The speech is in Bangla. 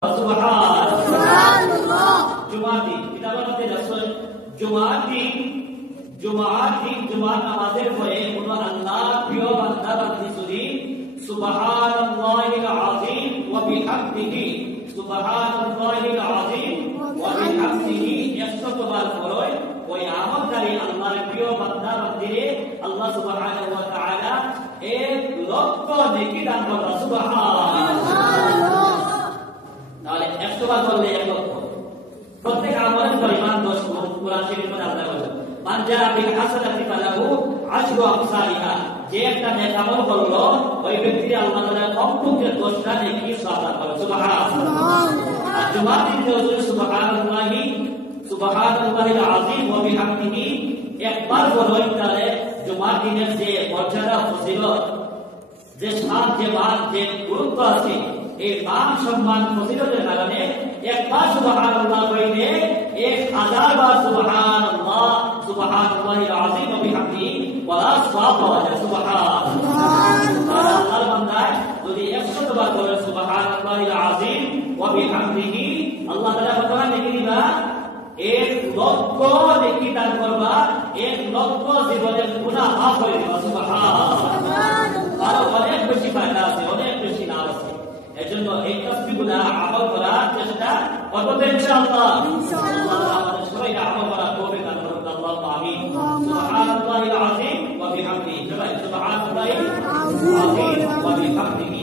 Subhanallah. Jumati, kita বলতে রাসূল জুমাত নামাজের পরে কোন আল্লাহর প্রিয় বান্দা বান্দি যদি সুবহানাল্লাহিল আযীম ওয়া বিহামদিহি সুবহানাল্লাহিল আযীম ওয়া বিহামদিহি 100 বার পড়ে ওই আমলকারী আল্লাহর প্রিয় বান্দা বান্দিরে আল্লাহ সুবহানাহু ওয়া তাআলা 1 লক্ষ নেকি দান করবে। সুবহানাল্লাহ। তাহলে 100 বার বললে 1 লক্ষ। প্রত্যেক আমলের পরিমাণ 10 গুণ। কুরআন শরীফে আল্লাহ বলেন মান জাআ বিল হাসানাতি ফালাহু আশরু আমসালিহা। যে একটা নেক আমল করলো ওই ব্যক্তি আল্লাহ তাআলা কমপক্ষে 10টা নেকি সওয়াব করবে। সুবহানাল্লাহ। আর জুমার দিন হুজুর সুবহানাল্লাহিল আযীম ওয়া বিহামদিহি একবার বললেন তাহলে জুমার দিনের যে মর্যাদা ফজিলত যে শান যে মান যে গুরুত্ব আছে এই মান সম্মান ফজিলতের কারণে একবার সুবহানাল্লাহ কইলে 1000 বার সুবহানাল্লাহিল আযীম ওয়া বিহামদিহি ওয়ালা সওয়াব পাওয়া যায়। সুবহানাল্লাহ। আল্লাহর বান্দা যদি 100 বার বলে সুবহানাল্লাহিল আযীম ওয়া বিহামদিহি আল্লাহ তাআলা কত নেকি দিবা? 1 লক্ষ নেকি দান করবা। 1 লক্ষ জীবনের গুনাহ মাফ করে দিবা। সুবহানাল্লাহ। আর অনেক বেশি ফায়দা আছে, অনেক বেশি লাভ আছে। এজন্য এই তাসবিহগুলো আমল করার চেষ্টা করব ইনশাআল্লাহ। আমাদের সবাই আমল করা তৌফিক দান করুন। আল্লাহু আমিন। সুবহানাল্লাহিল আযীম ওয়া বিহামদিহি। সুবহানাল্লাহিল আযীম ওয়া বিহামদিহি।